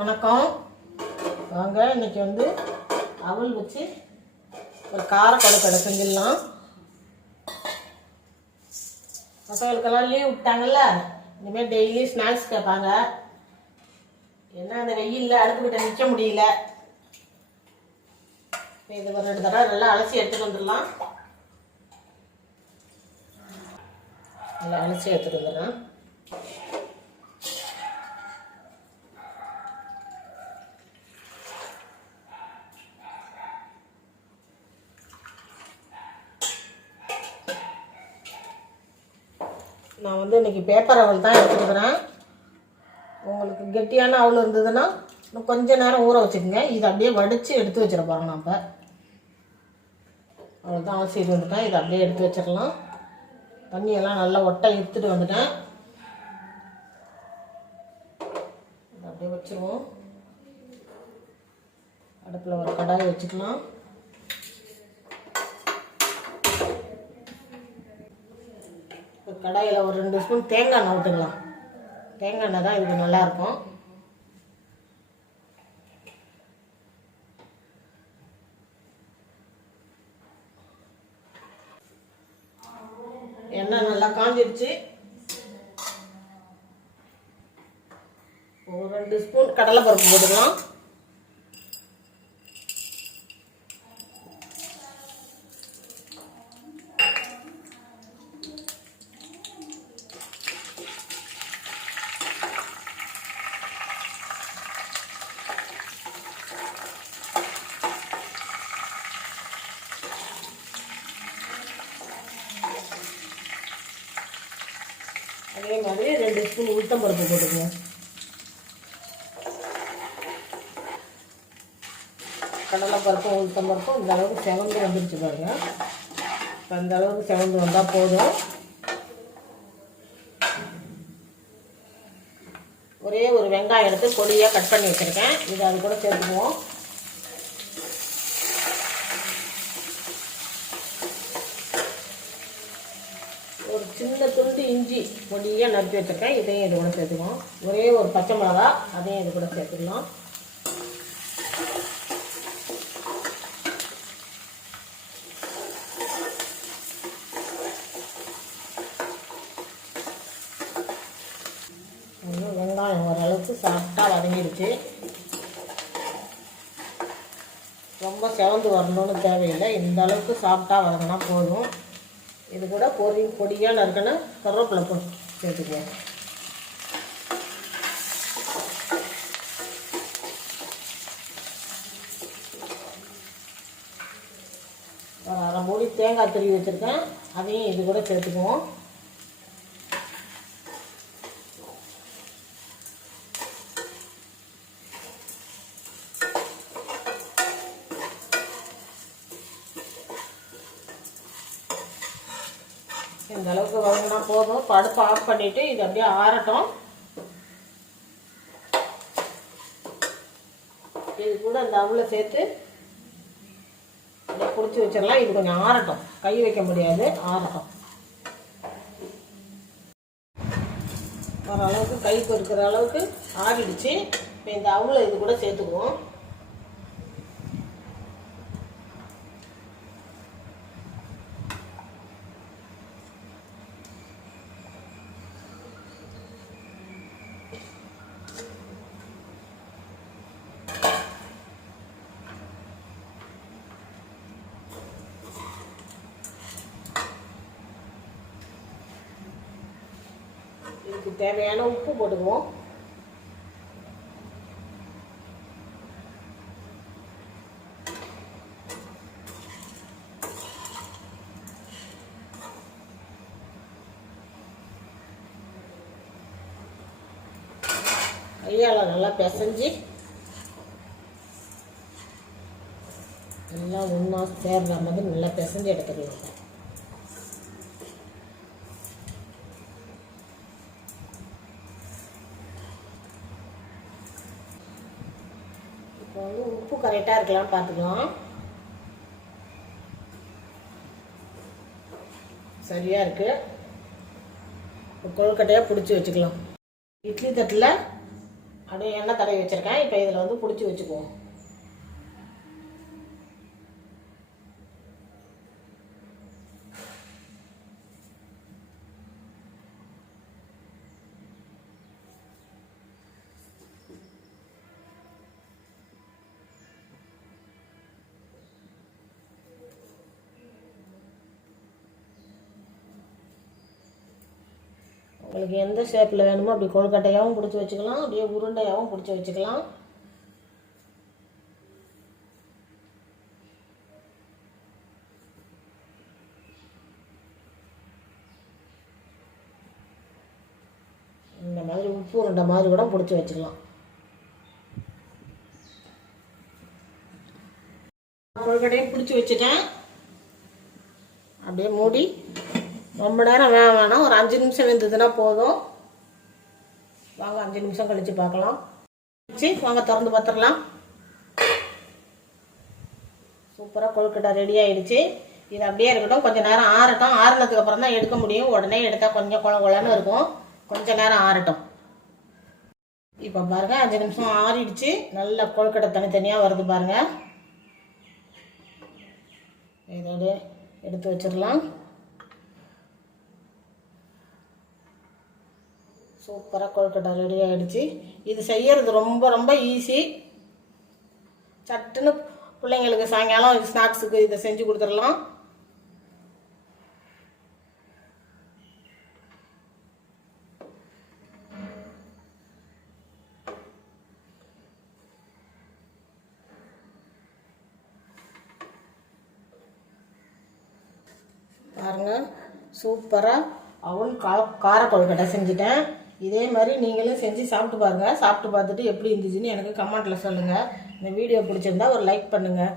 வணக்கம். வாங்க இன்னைக்கு அவல் வச்சு ஒரு கார கொழுக்கட்டை செஞ்சிடலாம். பசங்களுக்கெல்லாம் லீவ் விட்டாங்கல்ல, இனிமேல் டெய்லி ஸ்நாக்ஸ் கேட்பாங்க. என்ன அந்த வெயிலில் அடுப்பு கிட்ட நிற்க முடியல. இது ஒரு 2 தடவை நல்லா அலசி எடுத்துகிட்டு வந்துடலாம். நல்லா அலசி எடுத்துகிட்டு வந்துடலாம். நான் இன்னைக்கு பேப்பர் அவல் தான் எடுத்துக்கிறேன். உங்களுக்கு கெட்டியான அவல் இருந்ததுன்னா இன்னும் கொஞ்ச நேரம் ஊற வச்சுக்கோங்க. இதை அப்படியே வடித்து எடுத்து வச்சிட போகிறோம். நம்ம அவள் தான் அலசிட்டு வந்துட்டேன். இதை அப்படியே எடுத்து வச்சிடலாம். தண்ணியெல்லாம் நல்லா ஒட்டை எடுத்துட்டு வந்துட்டேன். இதை அப்படியே வச்சுருவோம். அடுப்பில் ஒரு கடாயை வச்சுக்கலாம். கடாயில் ஒரு 2 ஸ்பூன் தேங்காய் எண்ணெய் ஊற்றுக்கலாம். தேங்காய் எண்ணெய் தான் இதுக்கு நல்லாயிருக்கும். எண்ணெய் நல்லா காஞ்சிடுச்சு. ஒரு 2 ஸ்பூன் கடலைப்பருப்பு போட்டுக்கலாம். அதே மாதிரி 2 ஸ்பூன் உளுத்தம் பருப்பு போட்டுக்கோங்க. கடலை பருப்பும் உளுத்தம் பருப்பும் இந்த அளவுக்கு செவந்து வந்துருச்சு பாருங்க. அந்த அளவுக்கு செவந்து வந்தால் போதும். ஒரே ஒரு வெங்காயம் எடுத்து பொடியாக கட் பண்ணி வச்சுருக்கேன். இதை அது கூட சேர்த்துக்குவோம். ஒரு சின்ன துண்டு இஞ்சி பொடியாக நறுக்கி வச்சுருக்கேன். இதையும் இது கூட சேர்த்துக்குவோம். ஒரே ஒரு பச்சை மிளகா, அதையும் இது கூட சேர்த்துக்கலாம். வெங்காயம் ஓரளவுக்கு சாஃப்டாக வதங்கிடுச்சு. ரொம்ப செவந்து வரணும்னு தேவையில்லை. இந்த அளவுக்கு சாஃப்டாக வதங்கினா போதும். இது கூட பொடியாக நறுக்கின கருவேப்பிலை போட்டு சேர்த்துக்குவோம். ஒரு 1/2 மூடி தேங்காய் துருவி வச்சுருக்கேன். அதையும் இது கூட சேர்த்துக்குவோம். இந்த அளவுக்கு வதங்கினா போதும். இப்போ அடுப்பை ஆஃப் பண்ணிவிட்டு இது அப்படியே ஆறட்டும். இது கூட இந்த அவலை சேர்த்து அப்படியே பிடிச்சி வச்சிடலாம். இது கொஞ்சம் ஆறட்டும். கை வைக்க முடியாது, ஆறட்டும். ஓரளவுக்கு கை பொறுக்கிற அளவுக்கு ஆறிடுச்சு. இப்போ இந்த அவலை இது கூட சேர்த்துக்குவோம். இதுக்கு தேவையான உப்பு போட்டுக்குவோம். கையால் நல்லா பிசைஞ்சு நல்லா ஒன்றா சேர்ற மாதிரி நல்லா பிசைஞ்சு எடுத்துக்கலாம். இப்போ உப்பு கரெக்டாக இருக்கலாம் பார்த்துக்கலாம். சரியாக இருக்குது. கொழுக்கட்டையாக பிடிச்சி வச்சுக்கலாம். இட்லி தட்டில் அப்படியே எண்ணெய் தடவி வச்சுருக்கேன். இப்போ இதில் வந்து பிடிச்சி வச்சுக்குவோம். உங்களுக்கு எந்த ஷேப்பில் வேணுமோ அப்படி கொழுக்கட்டையாகவும் பிடிச்சி வச்சுக்கலாம், அப்படியே உருண்டையாகவும் பிடிச்சி வச்சுக்கலாம். இந்த மாதிரி உப்பு உருண்டை மாதிரி கூட பிடிச்சி வச்சுக்கலாம். கொழுக்கட்டையும் பிடிச்சி வச்சுட்டேன். அப்படியே மூடி ரொம்ப நேரம் வேணாம், ஒரு 5 நிமிஷம் வெந்ததுன்னா போதும். வாங்க 5 நிமிஷம் கழித்து பார்க்கலாம். வாங்க திறந்து பார்த்துடலாம். சூப்பராக கொழுக்கட்டை ரெடி ஆகிடுச்சு. இது அப்படியே இருக்கட்டும், கொஞ்சம் நேரம் ஆறட்டும். ஆறுனதுக்கு அப்புறம் தான் எடுக்க முடியும். உடனே எடுத்தால் கொஞ்சம் குழன்னு இருக்கும். கொஞ்சம் நேரம் ஆறட்டும். இப்போ பாருங்கள் 5 நிமிஷம் ஆறிடுச்சு. நல்ல கொழுக்கட்டை தனித்தனியாக வருது பாருங்கள். இதோட எடுத்து வச்சிடலாம். சூப்பராக கொழுக்கட்டை ரெடி ஆகிடுச்சு. இது செய்யறது ரொம்ப ரொம்ப ஈஸி. சட்டுன்னு பிள்ளைங்களுக்கு சாயங்காலம் ஸ்நாக்ஸுக்கு இதை செஞ்சு கொடுத்துடலாம். பாருங்கள் சூப்பராக அவன் கார கொழுக்கட்டை செஞ்சுட்டேன். இதே மாதிரி நீங்களும் செஞ்சு சாப்பிட்டு பாருங்கள். சாப்பிட்டு பார்த்துட்டு எப்படி இருந்துச்சுன்னு எனக்கு கமெண்ட்டில் சொல்லுங்கள். இந்த வீடியோ பிடிச்சிருந்தா ஒரு லைக் பண்ணுங்கள்.